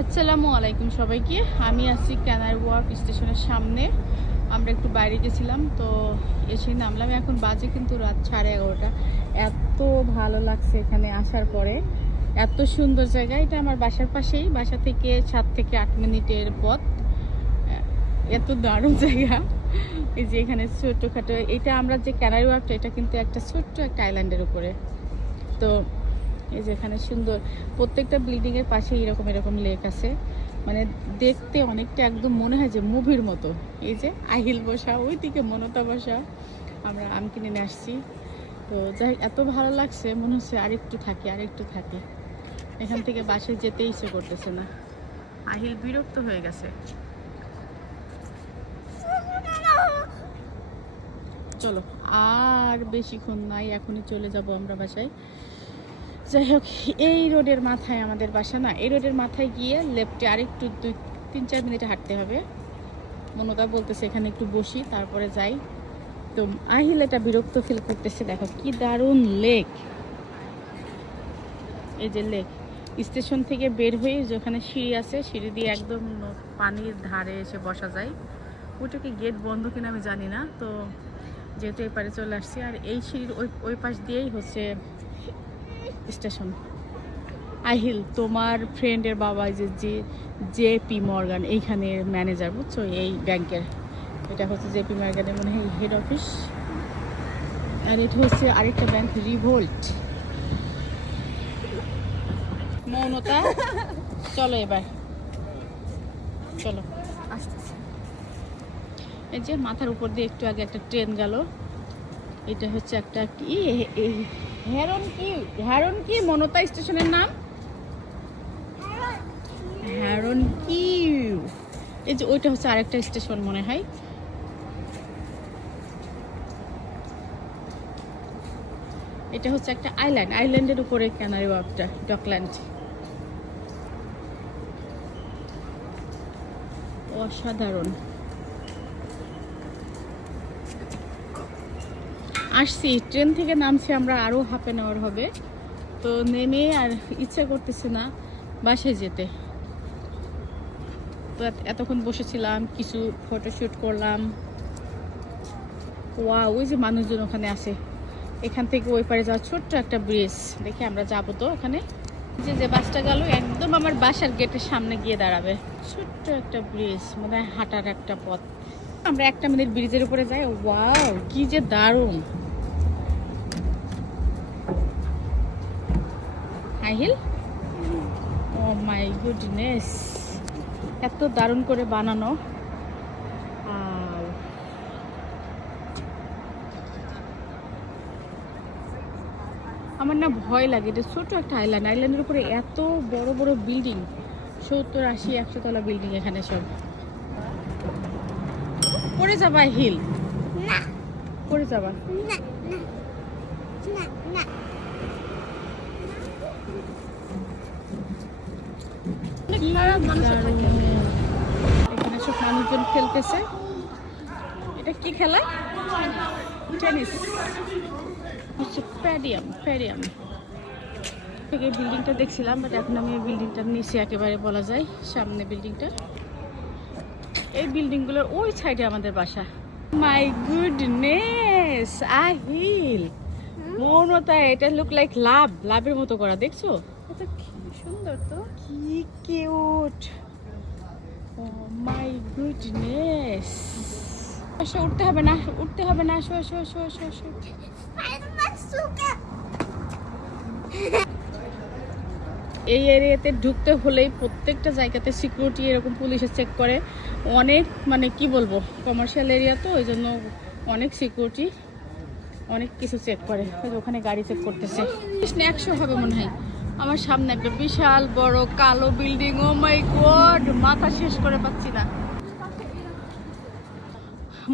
আসসালামু আলাইকুম সবাইকে। আমি আছি ক্যানার ওয়ার্ক স্টেশনের সামনে। আমরা একটু বাইরে গেছিলাম, তো এসে নামলাম। এখন বাজে কিন্তু রাত সাড়ে এগারোটা। এত ভালো লাগছে এখানে আসার পরে। এত সুন্দর জায়গা। এটা আমার বাসার পাশেই। বাসা থেকে সাত থেকে আট মিনিটের পথ। এত দারুণ জায়গা। এই যে এখানে ছোট্টখাটো, এটা আমরা যে ক্যানারি ওয়ার্কটা এটা কিন্তু একটা ছোট্ট একটা আইল্যান্ডের উপরে। তো এই যে এখানে সুন্দর, প্রত্যেকটা বিল্ডিং এর পাশে এরকম এরকম লেক আছে। মানে দেখতে অনেকটা একদম মনে হয় যে মুভির মতো। এই যে আহিল বসা, ওইদিকে মনতা বসা। আমরা আম কিনে নিয়ে আসছি। তো যাই, এত ভালো লাগছে, মনে হচ্ছে আরেকটু থাকি আরেকটু থাকি। এখান থেকে বাসে যেতে ইচ্ছে করতেছে না। আহিল বিরক্ত হয়ে গেছে। চলো, আর বেশিক্ষণ নাই, এখনই চলে যাব আমরা বাসায়। যাই হোক, এই রোডের মাথায় আমাদের বাসা না, এই রোডের মাথায় গিয়ে লেফটে আরেকটু দুই, তিন, চার মিনিটে হাঁটতে হবে। মনোদা বলতেছে, এখানে একটু বসি, তারপরে যাই। তো আহিল এটা বিরক্ত ফিল করতেছে, দেখো কি দারুণ লেক এই যে লেক স্টেশন থেকে বের হয়ে যেখানে সিঁড়ি আছে, সিঁড়ি দিয়ে একদম পানির ধারে এসে বসা যায়। ওটা কি গেট বন্ধ কিনা আমি জানি না, তো যেহেতু এপারে চলে আসছি, আর এই সিঁড়ির ওই ওই পাশ দিয়েই হচ্ছে স্টেশন। আহিল, তোমার ফ্রেন্ডের বাবা যে যে, জে পি মর্গান এইখানের ম্যানেজার বুঝছ? এই ব্যাংকের। এটা হচ্ছে জে পি মর্গানের মনে হয় হেড অফিস আর এটা হচ্ছে আরেকটা ব্যাংক রিভোল্ট মৌনতা, চলো এবার। চলো। এই যে মাথার উপর দিয়ে একটু আগে একটা ট্রেন গেল। এটা হচ্ছে একটা, কি? হেরন কি? হেরন কি? মনতা স্টেশনের নাম? হেরন কি? এই যে ওইটা হচ্ছে আরেকটা স্টেশন মনে হয়। এটা হচ্ছে একটা আইল্যান্ড। আইল্যান্ডের উপরে ক্যানারি ওয়ার্কটা ডকল্যান্ড। অসাধারণ। আসছি, ট্রেন থেকে নামছি আমরা আরও হাফ অ্যান আওয়ার হবে। তো নেমে আর ইচ্ছা করতেছে না বাসায় যেতে। তো এতক্ষণ বসেছিলাম, কিছু ফটোশ্যুট করলাম। ওয়া ওই যে মানুষজন ওখানে আছে। এখান থেকে ওই পারে যাওয়া ছোট্ট একটা ব্রিজ দেখি আমরা যাব তো ওখানে। যে যে বাসটা গেল, একদম আমার বাসার গেটের সামনে গিয়ে দাঁড়াবে। ছোট্ট একটা ব্রিজ মানে হাঁটার একটা পথ। আমরা একটা মিনিট ব্রিজের উপরে যাই। ওয়াও কি যে দারুণ! আহিল ও মাই গুডনেস এত দারুণ করে বানানো। আমার না ভয় লাগে এটা ছোট একটা আইল্যান্ড আইল্যান্ডের উপরে এত বড় বড় বিল্ডিং সত্তর আশি একশো তলা বিল্ডিং এখানে সব। পড়ে যাবা হিল না। পড়ে যাবা। না না না না কি দারুণ। এখানে সব মানুষজন খেলতেছে। এটা কি খেলা? টেনিস। হচ্ছে প্যাডিয়াম প্যাডিয়াম। থেকে বিল্ডিংটা দেখছিলাম বাট এখন আমি বিল্ডিংটার নিচে একেবারে বলা যায়, সামনে বিল্ডিংটা। এই বিল্ডিংগুলোর ওই সাইডে আমাদের বাসা। মাই গুডনেস আহিল। মৌনতা এটা লুক লাইক লাভ, লাভের মতো করা, দেখছ? কি সুন্দর তো। কি কিউট ও মাই গুডনেস আসো উঠতে হবে না উঠতে হবে না আসো আসো আসো আসো আসো এই এরিয়াতে ঢুকতে হলেই প্রত্যেকটা জায়গাতে সিকিউরিটি এরকম পুলিশে চেক করে। অনেক মানে কি বলব কমার্শিয়াল এরিয়া তো ওই জন্য অনেক সিকিউরিটি অনেক কিছু চেক করে। ওখানে গাড়ি চেক করতেছে। একশো হবে মনে হয়। আমার সামনে একটা বিশাল বড় কালো বিল্ডিং ও মাই গড মাথা শেষ করে পাচ্ছি না।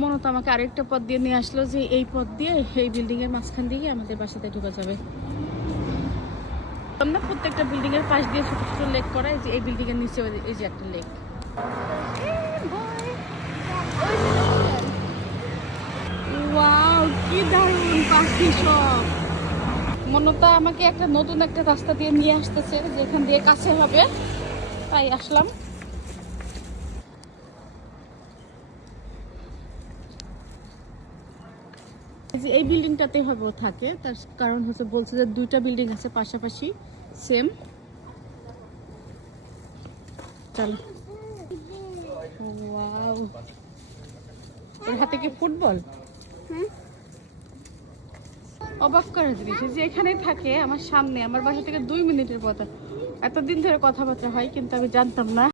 মনত আমাকে আরেকটা পথ দিয়ে নিয়ে আসলো যে এই পথ দিয়ে এই বিল্ডিং এর মাঝখান দিয়ে আমাদের বাসাতে ঢোকা যাবে। আমরা প্রত্যেকটা বিল্ডিং এর পাশ দিয়ে ছোট ছোট লেক করা যে এই বিল্ডিং এর নিচে এই যে একটা লেক ওয়াও কি দারুণ পাখি সব। মনতা আমাকে একটা নতুন একটা রাস্তা দিয়ে নিয়ে আসতেছে, যেখান দিয়ে কাছে হবে। তাই আসলাম। যে এই বিল্ডিংটাতে হবে থাকে, তার কারণ হচ্ছে বলছে যে দুইটা বিল্ডিং আছে পাশাপাশি সেম চলো। ওয়াও ওর হাতে কি ফুটবল? হুম। অবাক করার জিনিস যে এখানেই থাকে আমার সামনে, আমার বাসা থেকে দুই মিনিটের পথ। এতদিন ধরে কথাবার্তা হয়, কিন্তু আমি জানতাম না।